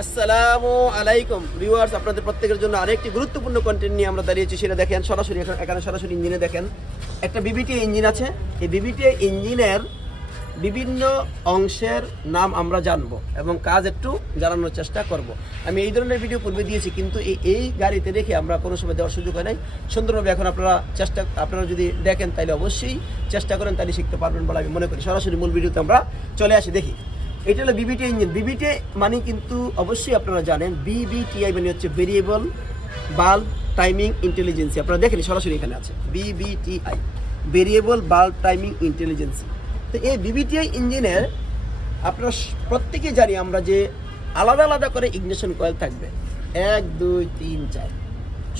আসসালামু আলাইকুম ভিউয়ার্স, আপনাদের প্রত্যেকের জন্য আরেকটি গুরুত্বপূর্ণ কন্টেন্ট নিয়ে আমরা দাঁড়িয়েছি। সেটা দেখেন সরাসরি, এখানে সরাসরি ইঞ্জিনে দেখেন একটা বিবিটি ইঞ্জিন আছে। এই বিবিটি ইঞ্জিনের বিভিন্ন অংশের নাম আমরা জানবো এবং কাজ একটু জানানোর চেষ্টা করব। আমি এই ধরনের ভিডিও পূর্বে দিয়েছি, কিন্তু এই গাড়িতে রেখে আমরা কোনো সময় দেওয়ার সুযোগ হয় নাই সুন্দরভাবে। এখন আপনারা যদি দেখেন তাহলে অবশ্যই চেষ্টা করেন, তাহলে শিখতে পারবেন বলে আমি মনে করি। সরাসরি মূল ভিডিওতে আমরা চলে আসি। দেখি, এটা হলো বিবিটি ইঞ্জিন। বিবিটি মানে কিন্তু অবশ্যই আপনারা জানেন, বিবিটিআই মানে হচ্ছে ভেরিয়েবল বাল্ব টাইমিং ইন্টেলিজেন্সি। আপনারা দেখেন সরাসরি এখানে আছে বিবিটিআই, ভেরিয়েবল বাল্ব টাইমিং ইন্টেলিজেন্সি। তো এই বিবিটিআই ইঞ্জিনের আপনারা প্রত্যেকেই জানি আমরা যে আলাদা আলাদা করে ইগনিশন কয়েল থাকবে, 1 2 3 4।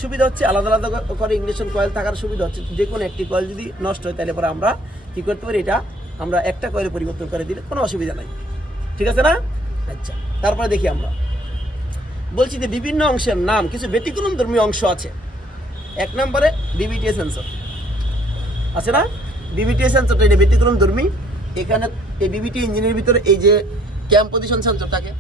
সুবিধা হচ্ছে আলাদা আলাদা করে ইগনিশন কয়েল থাকার সুবিধা হচ্ছে যে কোনো একটি কয়েল যদি নষ্ট হয় তাহলে পরে আমরা কী করতে পারি, এটা আমরা একটা কয়েলে পরিবর্তন করে দিলে কোনো অসুবিধা নাই। ঠিক আছে না? আচ্ছা, তারপরে দেখি আমরা বলছি যে বিভিন্ন অংশের নাম, কিছু ব্যতিক্রম ধর্মী অংশ আছে। 1 নম্বরে বিবিটিআই সেন্সর আছে না? বিবিটিআই সেন্সরটা এটা ব্যতিক্রম ধর্মী। এখানে এই বিবিটি ইঞ্জিনের ভিতরে এই যে ক্যাম্প পজিশন সেন্সর থাকে,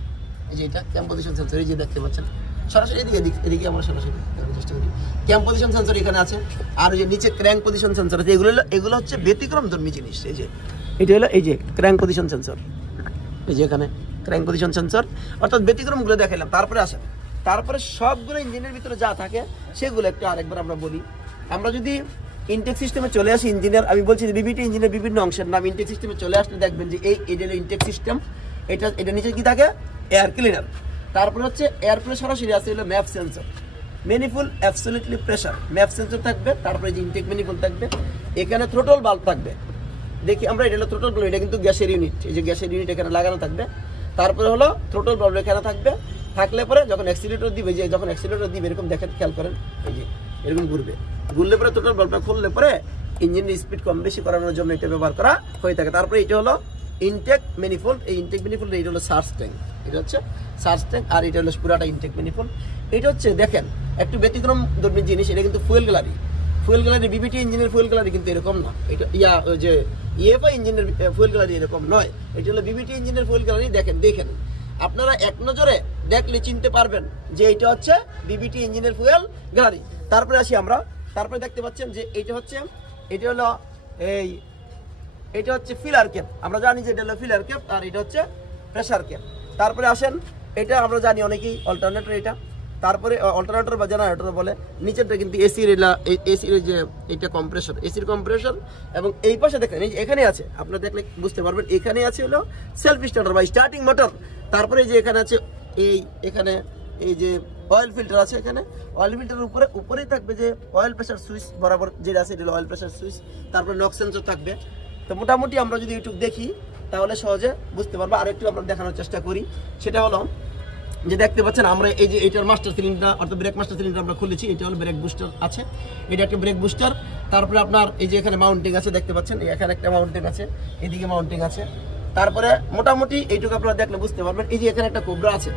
এই যে এটা ক্যাম্প পজিশন সেন্সর, এই যে দেখতে পাচ্ছেন সরাসরি এদিকে আমরা সরাসরি চেষ্টা করি। ক্যাম্প পজিশন সেন্সর এখানে আছে, আর ওই যে নিচে ক্র্যাঙ্ক পজিশন সেন্সর আছে। এগুলো হচ্ছে ব্যতিক্রম ধর্মী জিনিস। এই যে এটা হলো এই যে ক্র্যাঙ্ক পজিশন সেন্সর, এই যে এখানে ক্র্যাঙ্ক পজিশন সেন্সর, অর্থাৎ ব্যতিক্রমগুলো দেখালাম। তারপরে সবগুলো ইঞ্জিনের ভিতরে যা থাকে সেগুলো একটু আরেকবার আমরা বলি। আমরা যদি ইনটেক সিস্টেমে চলে আসি ইঞ্জিনের, আমি বলছি যে বিবিটি ইঞ্জিনের বিভিন্ন অংশের নাম ইনটেক সিস্টেমে চলে আসলে দেখবেন যে এটা হলো ইনটেক সিস্টেম। এটা নিচে কি থাকে? Air cleaner. তারপরে হচ্ছে এয়ারপ্রে সরাসরি আছে হলো map sensor, manifold absolutely pressure map sensor থাকবে। তারপরে যে ইনটেক ম্যানিফোল্ড থাকবে, এখানে থ্রোটল বাল্ব থাকবে। দেখি আমরা, এটা হলো থ্রোটল বাল্ব, এটা কিন্তু গ্যাসের ইউনিট, এই যে গ্যাসের ইউনিট এখানে লাগানো থাকবে। তারপরে হলো থ্রোটল বাল্ব এখানে থাকবে। থাকলে পরে যখন অ্যাক্সিলেটর দিবে, যে যখন অ্যাক্সিলেটর দিবে এরকম দেখেন, খেয়াল করেন, এই যে এরকম ঘুরলে পরে থ্রোটল বাল্বটা খুললে পরে ইঞ্জিনের স্পিড কম বেশি করানোর জন্য এটা ব্যবহার করা হয়ে থাকে। তারপরে এটা হলো ইনটেক ম্যানিফোল্ড। এই ইনটেক ম্যানিফোল্ড এটা হলো সার্চ ট্যাঙ্ক, এটা হচ্ছে সার্চ ট্যাঙ্ক, আর এটা হলো পুরাটা ইনটেক ম্যানিফোল্ড। এটা হচ্ছে দেখেন একটু ব্যতিক্রম ধর্মী জিনিস। এটা কিন্তু ফুয়েল গ্যালারি। বিবিটি ইঞ্জিনের ফুয়েল গ্যালারি কিন্তু এরকম না। এটা যে ইএফআই ইঞ্জিনের ফুয়েল গ্যালারি এরকম নয়। এটা হলো বিবিটি ইঞ্জিনের ফুয়েল গ্যালারি। দেখেন আপনারা এক নজরে দেখলে চিনতে পারবেন যে এটা হচ্ছে বিবিটি ইঞ্জিনের ফুয়েল গ্যালারি। তারপরে আসি আমরা, তারপরে দেখতে পাচ্ছেন যে এটা হচ্ছে ফিলার ক্যাপ। আমরা জানি যে এটা হলো ফিলার ক্যাপ, আর এটা হচ্ছে প্রেসার ক্যাপ। তারপরে আসেন, এটা আমরা জানি অনেকেই অল্টারনেটর। এটা তারপরে অল্টারনেটর বা জেনারেটর বলে। নিচেরটা কিন্তু এসির যে এটা কম্প্রেসর, এসির কম্প্রেসর। এবং এই পাশে দেখেন এখানে আছে, আপনারা দেখলে বুঝতে পারবেন, এখানে আছে হলো সেলফ স্টার্টার বা স্টার্টিং মোটর। তারপরে যে এখানে আছে এখানে এই যে অয়েল ফিল্টার আছে। এখানে অয়েল ফিল্টারের উপরেই থাকবে যে অয়েল প্রেসার সুইচ বরাবর যেটা আছে, এটা হলো অয়েল প্রেসার সুইচ। তারপরে নক সেন্সর থাকবে। তো মোটামুটি আমরা যদি একটু দেখি তাহলে সহজে বুঝতে পারবো। আর একটু আমরা দেখানোর চেষ্টা করি, সেটা হলো যে দেখতে পাচ্ছেন আমরা এই যে এটার মাস্টার সিলিন্ডার অর্থাৎ ব্রেক মাস্টার সিলিন্ডার আমরা খুলেছি। এটা হলো ব্রেক বুস্টার আছে, এটা একটা ব্রেক বুস্টার। তারপরে আপনার এই যে এখানে মাউন্টিং আছে, দেখতে পাচ্ছেন এখানে একটা মাউন্টিং আছে, এদিকে মাউন্টিং আছে। তারপরে মোটামুটি এইটুকু আপনারা দেখলে বুঝতে পারবেন। এই যে এখানে একটা কোবরা আছে,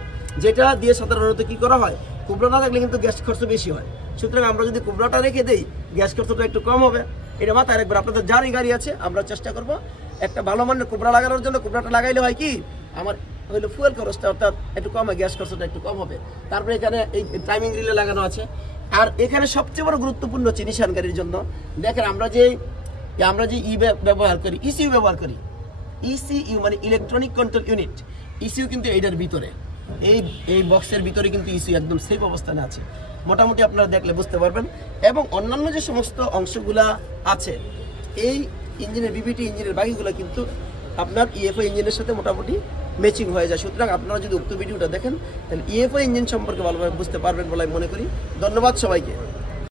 যেটা দিয়ে সাধারণত কি করা হয়, কোবরা না থাকলে কিন্তু গ্যাস খরচ বেশি হয়। সুতরাং আমরা যদি কোবরাটা রেখে দেই, গ্যাস খরচটা একটু কম হবে। এটা মাথায় রাখবেন। আপনাদের যারই গাড়ি আছে আমরা চেষ্টা করব একটা ভালো মানের কোবরা লাগানোর জন্য। কোবরাটা লাগাইলে হয় কি, আমার হইলো ফুয়েল খরচটা অর্থাৎ একটু কম হয়, গ্যাস খরচটা একটু কম হবে। তারপরে এখানে এই টাইমিং রিলে লাগানো আছে। আর এখানে সবচেয়ে বড় গুরুত্বপূর্ণ হচ্ছে নিশান গাড়ির জন্য। দেখেন আমরা যে ব্যবহার করি, ইসিইউ ব্যবহার করি। ইসিইউ মানে ইলেকট্রনিক কন্ট্রোল ইউনিট। ইসিইউ কিন্তু এইটার ভিতরে, এই বক্সের ভিতরে কিন্তু ইসিইউ একদম সেফ অবস্থানে আছে। মোটামুটি আপনারা দেখলে বুঝতে পারবেন। এবং অন্যান্য যে সমস্ত অংশগুলা আছে এই ইঞ্জিনের, বিবিটি ইঞ্জিনের বাকিগুলো কিন্তু আপনার ইএফআই ইঞ্জিনের সাথে মোটামুটি ম্যাচিং হয়ে যায়। সুতরাং আপনারা যদি উক্ত ভিডিওটা দেখেন তাহলে ইএফআই ইঞ্জিন সম্পর্কে ভালোভাবে বুঝতে পারবেন বলে আমি মনে করি। ধন্যবাদ সবাইকে।